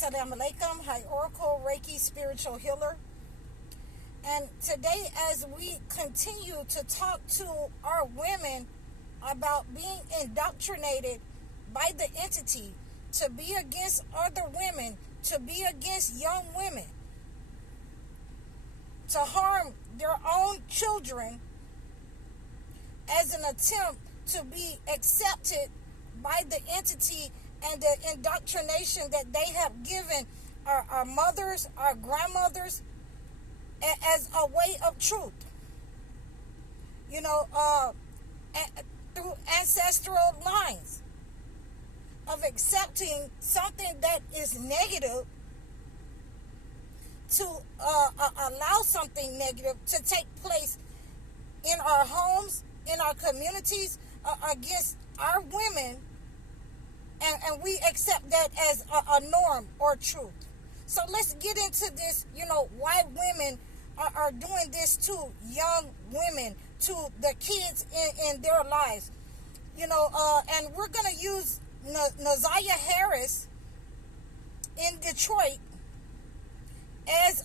Assalamu alaikum. Hi, Oracle Reiki Spiritual Healer. And today, as we continue to talk to our women about being indoctrinated by the entity to be against other women, to be against young women, to harm their own children as an attempt to be accepted by the entity and the indoctrination that they have given our mothers, our grandmothers, as a way of truth. Through ancestral lines of accepting something that is negative to allow something negative to take place in our homes, in our communities, against our women, and we accept that as a norm or truth. So let's get into this, why women are doing this to young women, to the kids in their lives. And we're going to use Nazaria Harris in Detroit as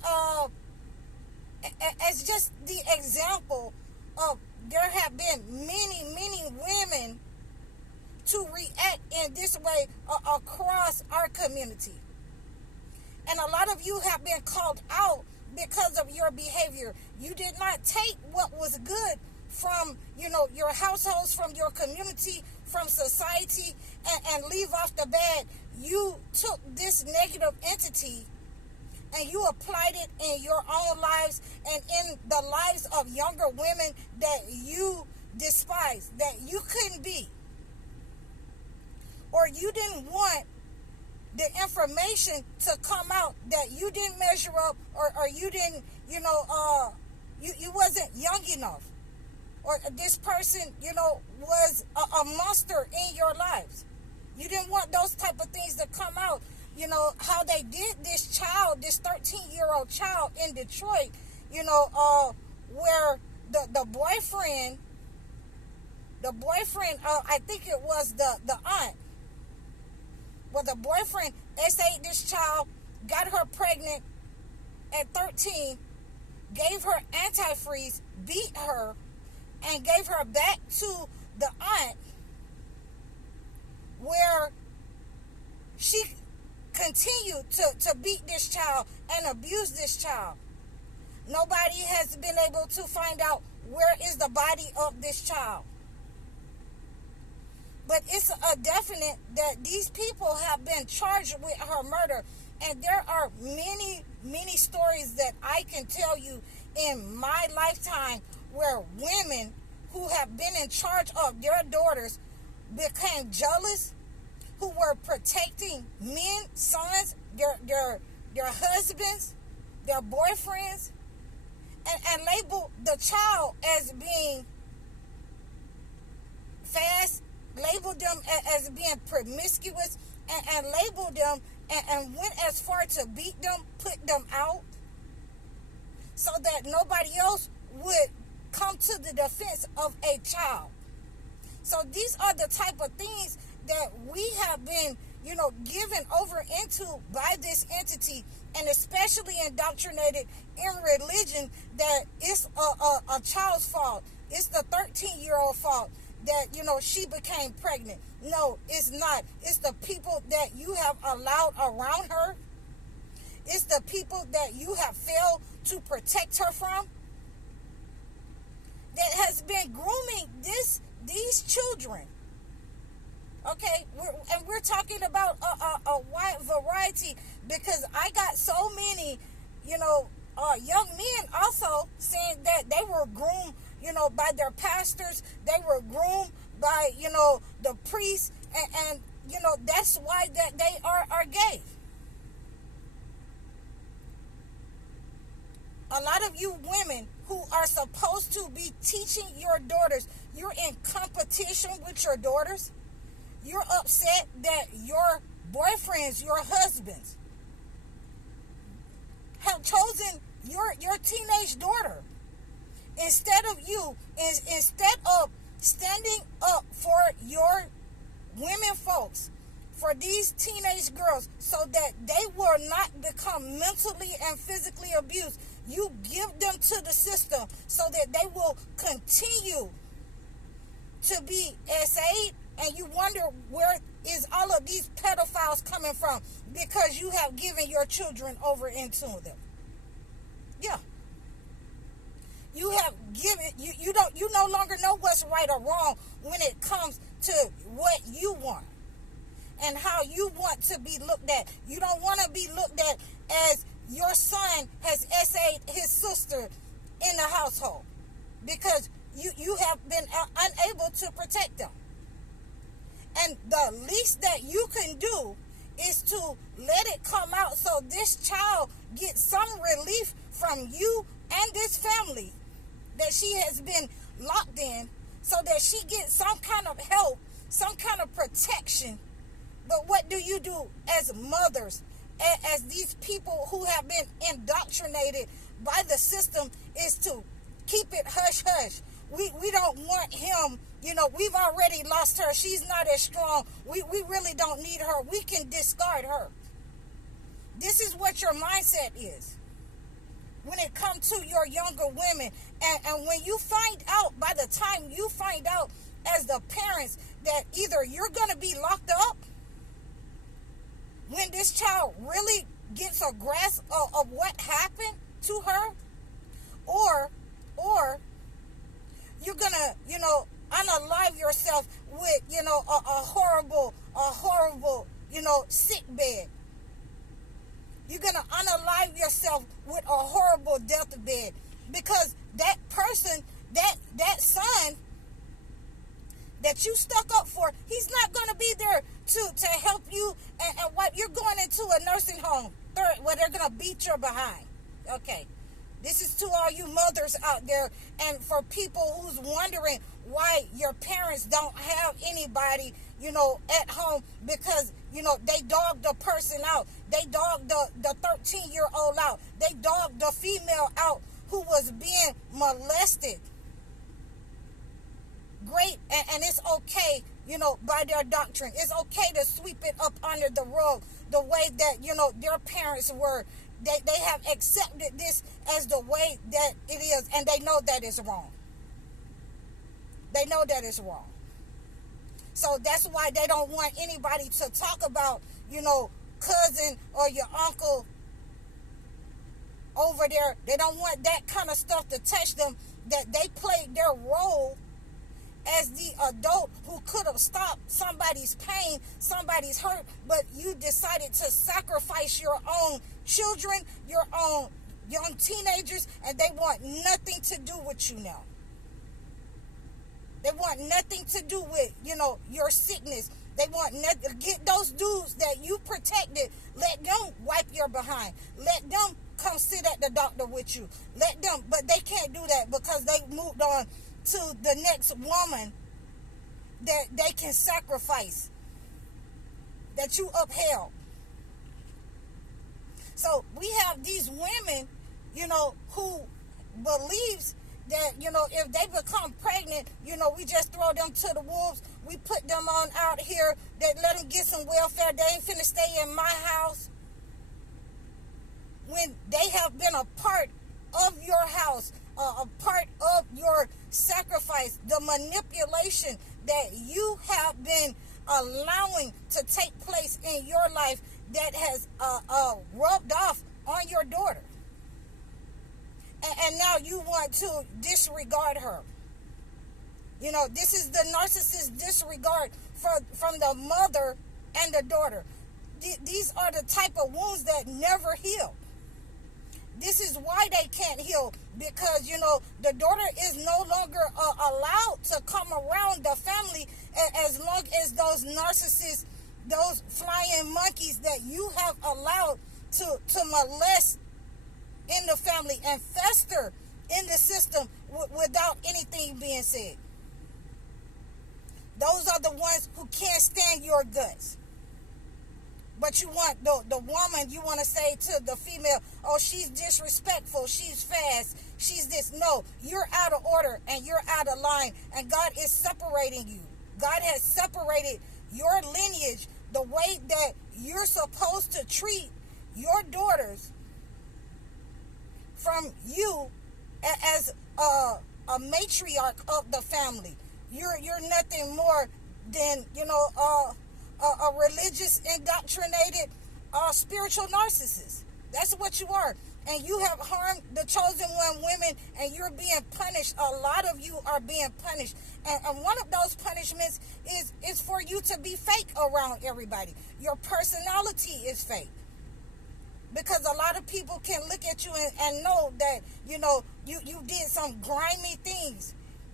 just the example of there have been many women to react in this way across our community. And a lot of you have been called out because of your behavior. You did not take what was good from, your households, from your community, from society, and leave off the bed. You took this negative entity and you applied it in your own lives and in the lives of younger women that you despise, that you couldn't be. Or you didn't want the information to come out that you didn't measure up, or you didn't, you wasn't young enough. Or this person, was a monster in your lives. You didn't want those type of things to come out. How they did this child, this 13-year-old child in Detroit, where the boyfriend, I think it was the aunt. Well, the boyfriend SA'd this child, got her pregnant at 13, gave her antifreeze, beat her, and gave her back to the aunt, where she continued to beat this child and abuse this child. Nobody has been able to find out where is the body of this child. But it's a definite that these people have been charged with her murder. And there are many stories that I can tell you in my lifetime where women who have been in charge of their daughters became jealous, who were protecting men, sons, their husbands, their boyfriends, and labeled the child as being fast, labeled them as being promiscuous, and labeled them and went as far to beat them, put them out, so that nobody else would come to the defense of a child. So these are the type of things that we have been, given over into by this entity, and especially indoctrinated in religion, that it's a child's fault. It's the 13-year-old fault that, she became pregnant. No, it's not. It's the people that you have allowed around her. It's the people that you have failed to protect her from, that has been grooming these children. Okay, we're talking about a wide variety, because I got so many, young men also saying that they were groomed, by their pastors. They were groomed by, the priests, and that's why that they are gay. A lot of you women who are supposed to be teaching your daughters, you're in competition with your daughters. You're upset that your boyfriends, your husbands, have chosen your teenage daughter instead of you, instead of standing up for your women folks, for these teenage girls so that they will not become mentally and physically abused. You give them to the system so that they will continue to be SA'd, and you wonder where is all of these pedophiles coming from, because you have given your children over into them. Yeah. You have given, you no longer know what's right or wrong when it comes to what you want and how you want to be looked at. You don't want to be looked at as your son has SA'd his sister in the household, because you have been unable to protect them. And the least that you can do is to let it come out so this child gets some relief from you and this family that she has been locked in, so that she gets some kind of help, some kind of protection. But what do you do as mothers, as these people who have been indoctrinated by the system, is to keep it hush-hush. We don't want him, we've already lost her. She's not as strong. We really don't need her. We can discard her. This is what your mindset is when it comes to your younger women. And when you find out, by the time you find out as the parents, that either you're going to be locked up when this child really gets a grasp of what happened to her, or you're going to, unalive yourself with, a horrible, sick bed. You're going to unalive yourself with a horrible deathbed, because that person, that son that you stuck up for, he's not going to be there to help you. And what, you're going into a nursing home where they're going to beat your behind. Okay. This is to all you mothers out there, and for people who's wondering why your parents don't have anybody, at home, because, they dogged the person out. They dogged the 13-year-old out. They dogged the female out who was being molested. Great, and it's okay, by their doctrine. It's okay to sweep it up under the rug the way that, their parents were. They have accepted this as the way that it is, and they know that is wrong. They know that is wrong. So that's why they don't want anybody to talk about, cousin or your uncle over there. They don't want that kind of stuff to touch them, that they played their role as the adult who could have stopped somebody's pain, somebody's hurt, but you decided to sacrifice your own children, your own young teenagers, and they want nothing to do with you now. They want nothing to do with, your sickness. They want nothing. Get those dudes that you protected, let them wipe your behind. Let them come sit at the doctor with you. Let them, but they can't do that because they moved on to the next woman that they can sacrifice, that you upheld. So we have these women, who believes that, if they become pregnant, we just throw them to the wolves. We put them on out here, that let them get some welfare. They ain't finna stay in my house. When they have been a part of your house, a part of your sacrifice, the manipulation that you have been allowing to take place in your life, that has rubbed off on your daughter. And now you want to disregard her. This is the narcissist disregard from the mother and the daughter. These are the type of wounds that never heal. This is why they can't heal, because, the daughter is no longer allowed to come around the family as long as those narcissists, those flying monkeys that you have allowed to molest in the family and fester in the system without anything being said. Those are the ones who can't stand your guts. But you want the woman, you want to say to the female, oh, she's disrespectful, she's fast, she's this. No, you're out of order and you're out of line, and God is separating you. God has separated your lineage the way that you're supposed to treat your daughters from you as a matriarch of the family. You're nothing more than, a religious, indoctrinated, spiritual narcissist. That's what you are. And you have harmed the chosen one women, and you're being punished. A lot of you are being punished. And one of those punishments is for you to be fake around everybody. Your personality is fake. Because a lot of people can look at you and know that, you did some grimy things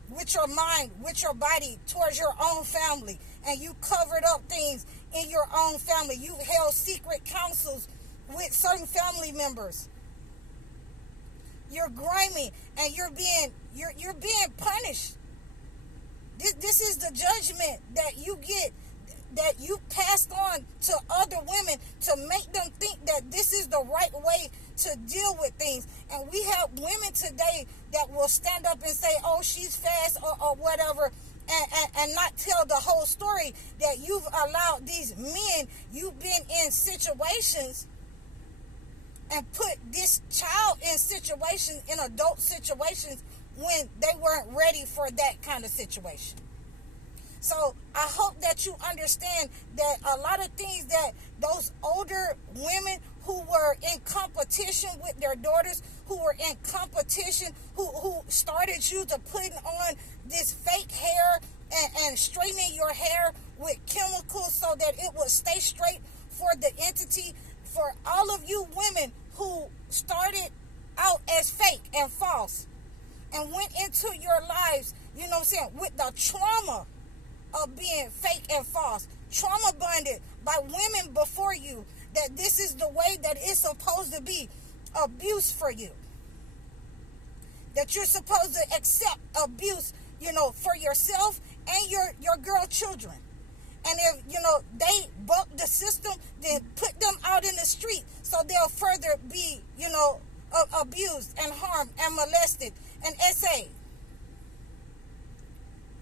with your mind, with your body, towards your own family. And you covered up things in your own family. You held secret councils with certain family members. You're grimy, and you're being punished. This is the judgment that you get, that you passed on to other women to make them think that this is the right way to deal with things. And we have women today that will stand up and say, oh, she's fast, or whatever, and not tell the whole story, that you've allowed these men, you've been in situations and put this child in situations, in adult situations, when they weren't ready for that kind of situation. So I hope that you understand that a lot of things that those older women who were in competition with their daughters, who were in competition, who started you to putting on this fake hair and straightening your hair with chemicals so that it would stay straight for the entity, for all of you women who started out as fake and false and went into your lives, with the trauma of being fake and false, trauma bonded by women before you, that this is the way that it's supposed to be, abuse for you, that you're supposed to accept abuse, for yourself and your girl children. And if, they buck the system, then put them out in the street so they'll further be, abused and harmed and molested and essayed.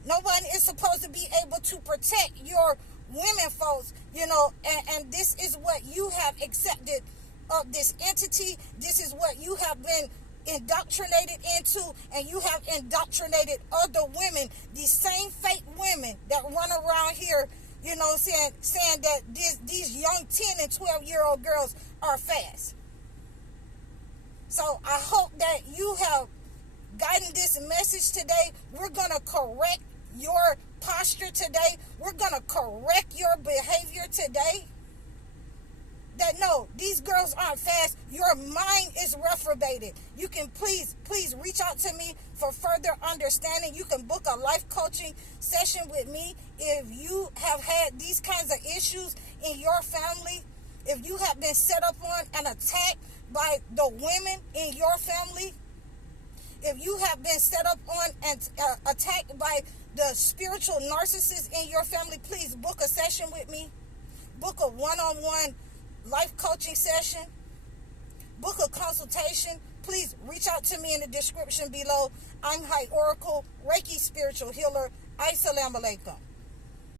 No one is supposed to be able to protect your women folks, and this is what you have accepted of this entity. This is what you have been indoctrinated into, and you have indoctrinated other women, these same fake women that run around here, saying that these young 10 and 12-year-old girls are fast. So I hope that you have gotten this message today. We're going to correct your posture today. We're going to correct your behavior today. That no, these girls aren't fast. Your mind is reprobated. You can please reach out to me for further understanding. You can book a life coaching session with me if you have had these kinds of issues in your family. If you have been set up on and attacked by the women in your family. If you have been set up on and attacked by the spiritual narcissist in your family, please book a session with me. Book a one-on-one life coaching session. Book a consultation. Please reach out to me in the description below. I'm High Oracle, Reiki spiritual healer. Assalamu alaikum.